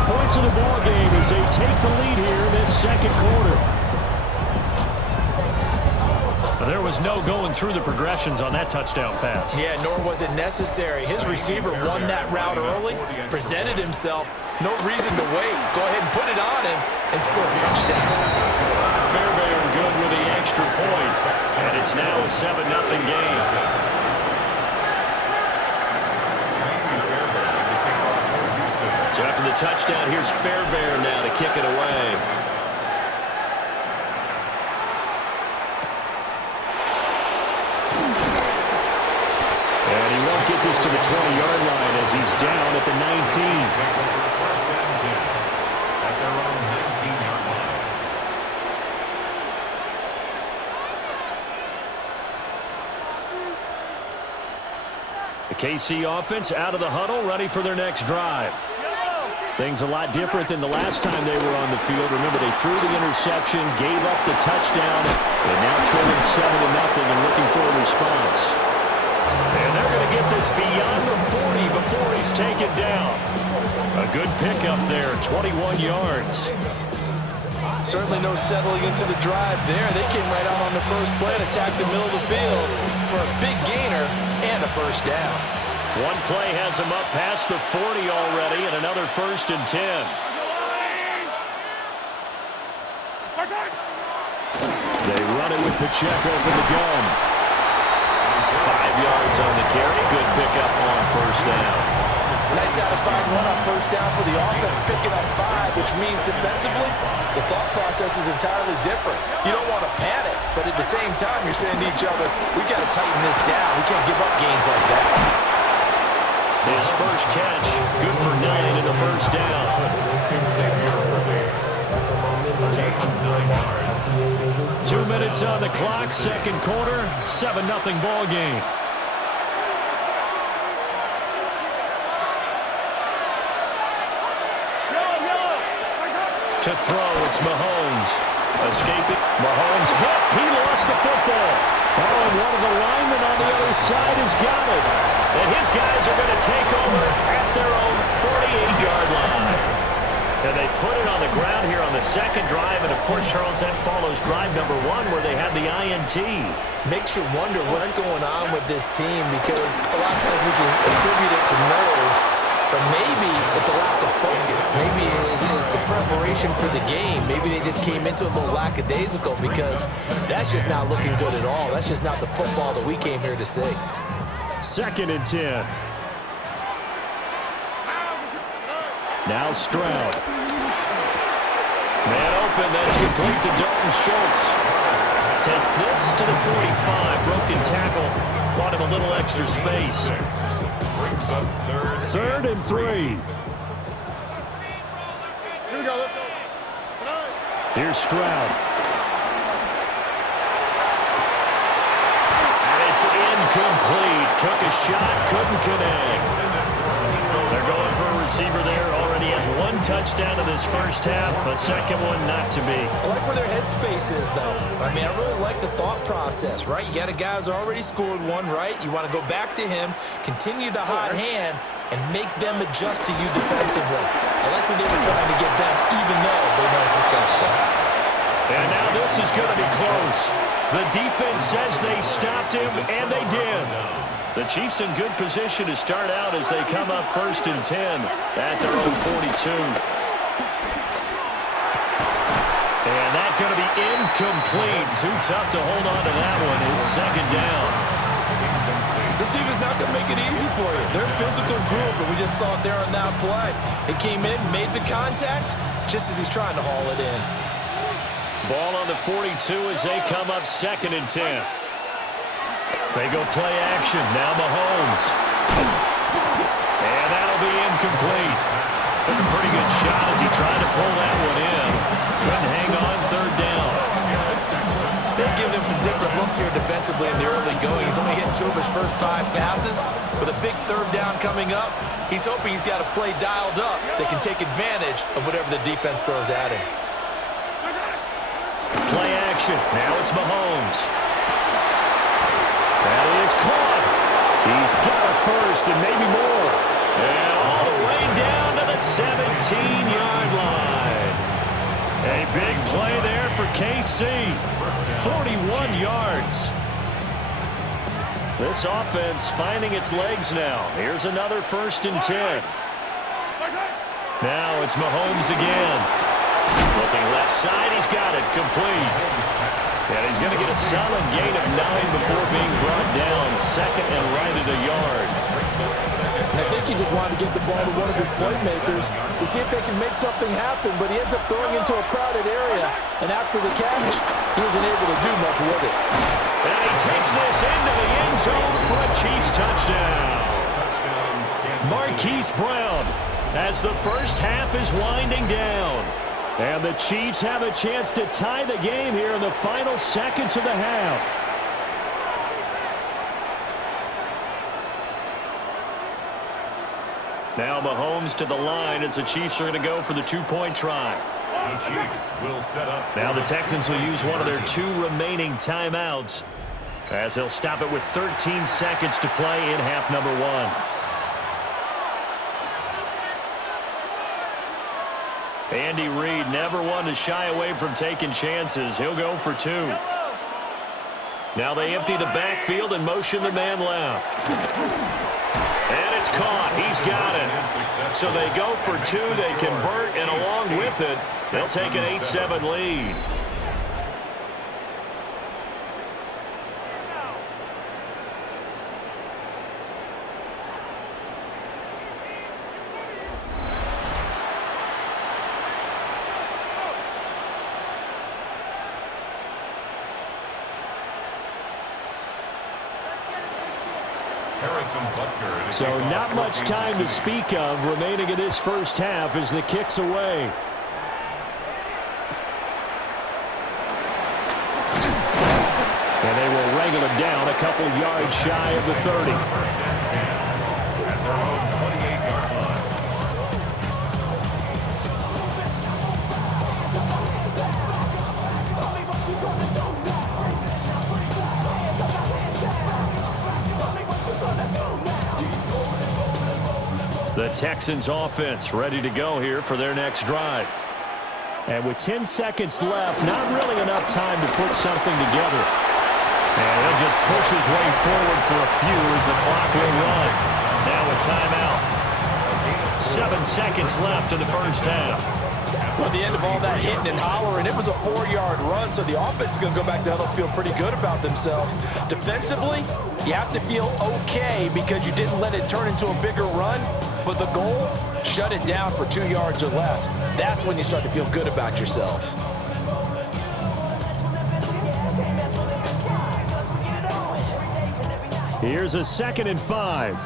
first points of the ball game as they take the lead here in this second quarter. There was no going through the progressions on that touchdown pass. Yeah, nor was it necessary. His receiver won that route early, presented himself. No reason to wait. Go ahead and put it on him and score a touchdown. Fairbairn good with the extra point, and it's now a 7-0 game. So after the touchdown, here's Fairbairn now to kick it away. And he won't get this to the 20-yard line as he's down at the 19. The KC offense out of the huddle, ready for their next drive. Things a lot different than the last time they were on the field. Remember, they threw the interception, gave up the touchdown, and now trailing 7-0 and looking for a response. And they're going to get this beyond the 40 before he's taken down. A good pickup there, 21 yards. Certainly no settling into the drive there. They came right out on the first play and attacked the middle of the field for a big gainer and a first down. One play has him up past the 40 already, and another 1st and 10. They run it with Pacheco from the gun. 5 yards on the carry. Good pickup on first down. Nice satisfying run on first down for the offense, picking up 5, which means defensively, the thought process is entirely different. You don't want to panic, but at the same time, you're saying to each other, we got to tighten this down. We can't give up gains like that. His first catch, good for 9 and a first down. 2 minutes on the clock, second quarter, 7-0 ball game. To throw, it's Mahomes. Escaping. Mahomes hit. He lost the football. Oh, and one of the linemen on the other side has got it. And his guys are going to take over at their own 48-yard line. And they put it on the ground here on the second drive. And, of course, Charles, that follows drive number 1 where they had the INT. Makes you wonder what's going on with this team because a lot of times we can attribute it to nerves. But maybe it's a lack of focus. Maybe it's the preparation for the game. Maybe they just came into it a little lackadaisical because that's just not looking good at all. That's just not the football that we came here to see. 2nd and 10. Now Stroud. Man open, that's complete to Dalton Schultz. Takes this to the 45. Broken tackle. Bought him a little extra space. 3rd and 3. Here's Stroud. And it's incomplete. Took a shot, couldn't connect. They're going for a receiver there. Already has 1 touchdown in this first half. A second one not to be. I like where their headspace is, though. I mean, I really like the thought process, right? You got a guy who's already scored 1, right? You want to go back to him, continue the hot hand, and make them adjust to you defensively. I like what they were trying to get done, even though they weren't successful. And now this is going to be close. The defense says they stopped him, and they did. The Chiefs in good position to start out as they come up 1st and 10 at their own 42. And that's going to be incomplete. Too tough to hold on to that one. It's 2nd down. This team is not going to make it easy for you. They're a physical group, and we just saw it there on that play. They came in, made the contact, just as he's trying to haul it in. Ball on the 42 as they come up 2nd and 10. They go play action. Now Mahomes. And that'll be incomplete. Took a pretty good shot as he tried to pull that one in. Couldn't hang on 3rd down. They've given him some different looks here defensively in the early going. He's only hit 2 of his first 5 passes. With a big 3rd down coming up, he's hoping he's got a play dialed up that can take advantage of whatever the defense throws at him. Play action. Now it's Mahomes. That is caught. He's got a first and maybe more. And all the way down to the 17-yard play there for KC. 41 yards. This offense finding its legs now. Here's another 1st and 10. Now it's Mahomes again. Looking left side, he's got it complete. And he's going to get a solid gain of 9 before being brought down. 2nd and right at a yard. And I think he just wanted to get the ball to one of his playmakers to see if they can make something happen, but he ends up throwing into a crowded area. And after the catch, he isn't able to do much with it. And he takes this into the end zone for a Chiefs touchdown. Marquise Brown as the first half is winding down. And the Chiefs have a chance to tie the game here in the final seconds of the half. Now Mahomes to the line as the Chiefs are going to go for the 2-point try. The Chiefs will set up. Now the Texans will use one of their 2 remaining timeouts as they'll stop it with 13 seconds to play in half number 1. Andy Reid never one to shy away from taking chances. He'll go for 2. Now they empty the backfield and motion the man left. And it's caught. He's got it. So they go for 2. They convert, and along with it, they'll take an 8-7 lead. So not much time to speak of remaining in this first half as the kick's away. And they will wrangle him down a couple yards shy of the 30. At their own 28-yard line. The Texans offense ready to go here for their next drive. And with 10 seconds left, not really enough time to put something together. And he'll just push his way forward for a few as the clock will run. Now a timeout. 7 seconds left in the first half. Well, at the end of all that hitting and hollering, it was a 4-yard run, so the offense is going to go back to huddle, feel pretty good about themselves. Defensively, you have to feel okay because you didn't let it turn into a bigger run, but the goal, shut it down for 2 yards or less. That's when you start to feel good about yourselves. Here's a 2nd and 5.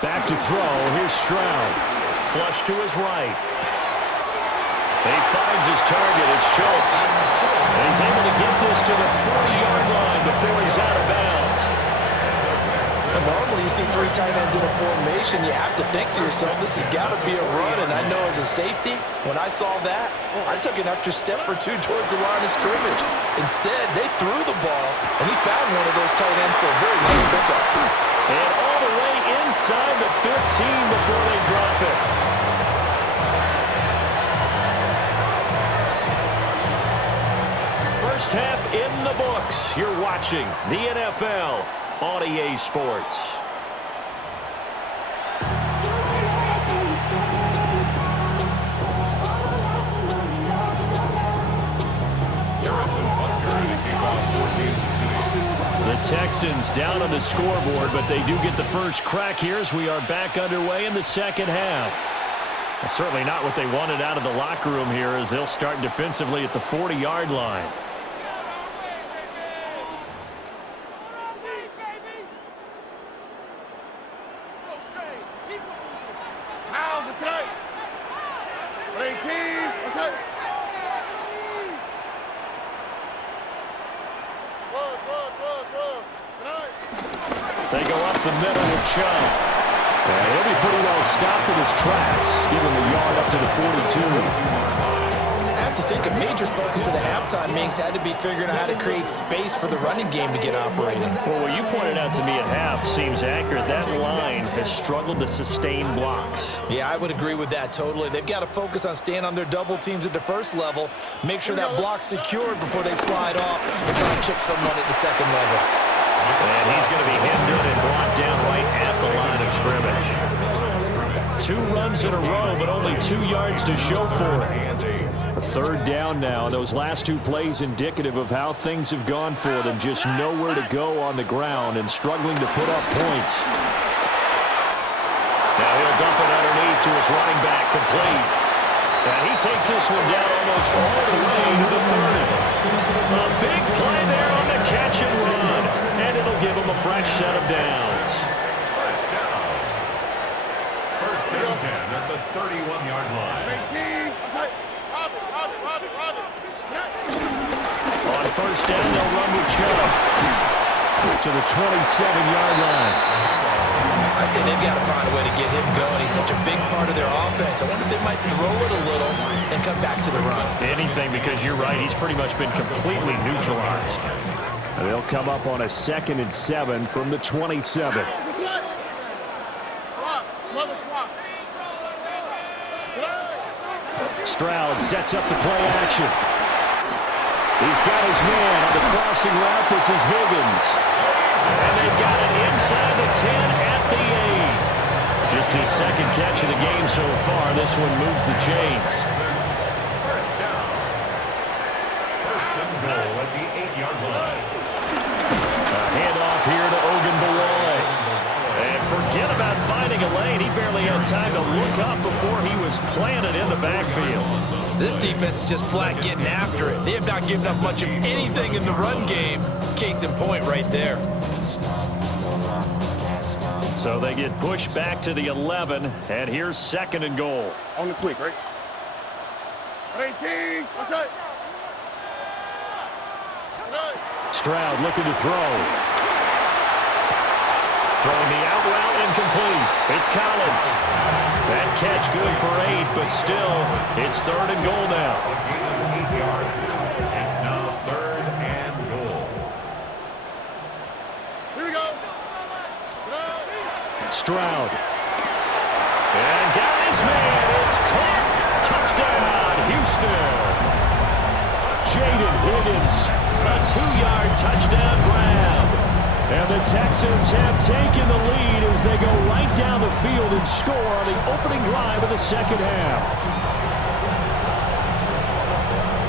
Back to throw. Here's Stroud. Flush to his right. He finds his target. It's Schultz. And he's able to get this to the 40-yard line before he's out of bounds. And normally you see 3 tight ends in a formation, you have to think to yourself, this has got to be a run. And I know as a safety, when I saw that, I took an extra step or 2 towards the line of scrimmage. Instead, they threw the ball, and he found one of those tight ends for a very nice pickup. And all the way inside the 15 before they drop it. First half in the books. You're watching the NFL on EA Sports. The Texans down on the scoreboard, but they do get the first crack here as we are back underway in the second half. Well, certainly not what they wanted out of the locker room here as they'll start defensively at the 40-yard line. They go up the middle with Chubb. And he'll be pretty well stopped in his tracks, giving the yard up to the 42. have to think a major focus of the halftime meetings had to be figuring out how to create space for the running game to get operating. Well, what you pointed out to me at half seems accurate. That line has struggled to sustain blocks. Yeah, I would agree with that totally. They've got to focus on staying on their double teams at the first level, make sure that block's secured before they slide off and try to chip someone at the second level. And he's going to be hemmed in and brought down right at the line of scrimmage. 2 runs in a row, but only 2 yards to show for it. A third down now. Those last 2 plays indicative of how things have gone for them. Just nowhere to go on the ground and struggling to put up points. Now he'll dump it underneath to his running back, complete. And he takes this one down almost all the way to the 30. A big play there on the catch and run. And it'll give him a fresh set of downs. First down. First and 10 at the 31-yard line. On first down, they'll run with Chubb to the 27-yard line. I'd say they've got to find a way to get him going. He's such a big part of their offense. I wonder if they might throw it a little and come back to the run. Anything, because you're right, he's pretty much been completely neutralized. And they'll come up on a 2nd and 7 from the 27. Stroud sets up the play action. He's got his man on the crossing route. This is Higgins. And they've got it inside the 10 at the 8. Just his 2nd catch of the game so far. This one moves the chains. First down. First and goal at the 8-yard line. A handoff here to Ogunbowale. And forget about finding a lane. He barely had time to look up before he was planted in the backfield. This defense is just flat getting after it. They have not given up much of anything in the run game. Case in point right there. So they get pushed back to the 11, and here's 2nd and goal. On the quick, right? 18, what's that? Stroud looking to throw. Throwing the out route incomplete. It's Collins. That catch good for 8, but still, it's 3rd and goal now. Gain of 8 yards. It's now 3rd and goal. Here we go. Stroud. And got his man. It's caught. Touchdown, Houston. Jaden Higgins. A 2-yard touchdown grab. And the Texans have taken the lead as they go right down the field and score on the opening drive of the 2nd half.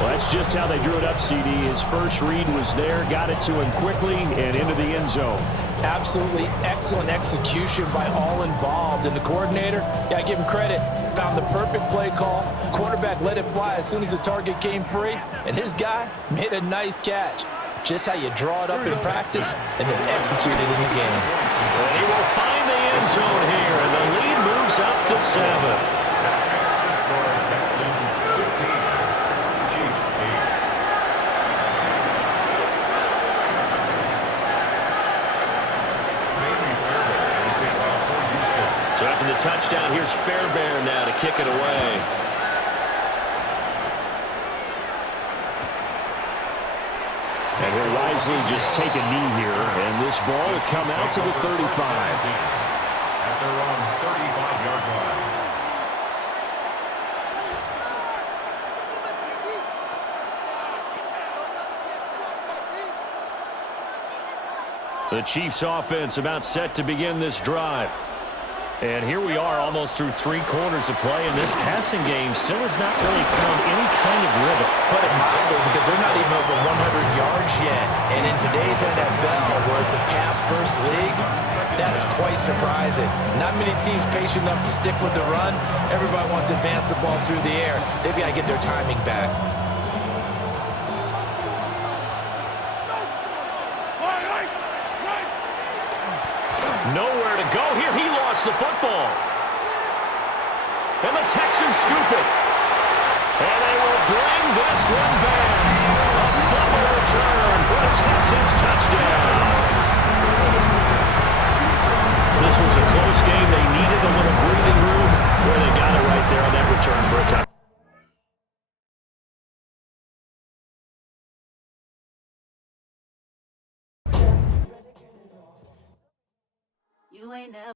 Well, that's just how they drew it up, CD. His first read was there, got it to him quickly, and into the end zone. Absolutely excellent execution by all involved. And the coordinator, got to give him credit, found the perfect play call. Quarterback let it fly as soon as the target came free, and his guy made a nice catch. Just how you draw it up in practice and then execute it in the game. And he will find the end zone here, and the lead moves up to 7. That makes the score Texans 15. Chiefs 8. Maybe Fairbairn will kick off for Houston. So after the touchdown, here's Fairbairn now to kick it away. And he'll wisely just take a knee here, and this ball will come out to the 35. At their own 35-yard line. The Chiefs offense about set to begin this drive. And here we are almost through 3 quarters of play, and this passing game still has not really found any kind of rhythm. Put it mildly, because they're not even over 100 yards yet. And in today's NFL, where it's a pass-first league, that is quite surprising. Not many teams patient enough to stick with the run. Everybody wants to advance the ball through the air. They've got to get their timing back. Nowhere to go here. He lost the football. And the Texans scoop it. And they will bring this one back. A fumble return for a Texans touchdown. This was a close game. They needed a little breathing room, where they got it right there on that return for a touchdown. You ain't never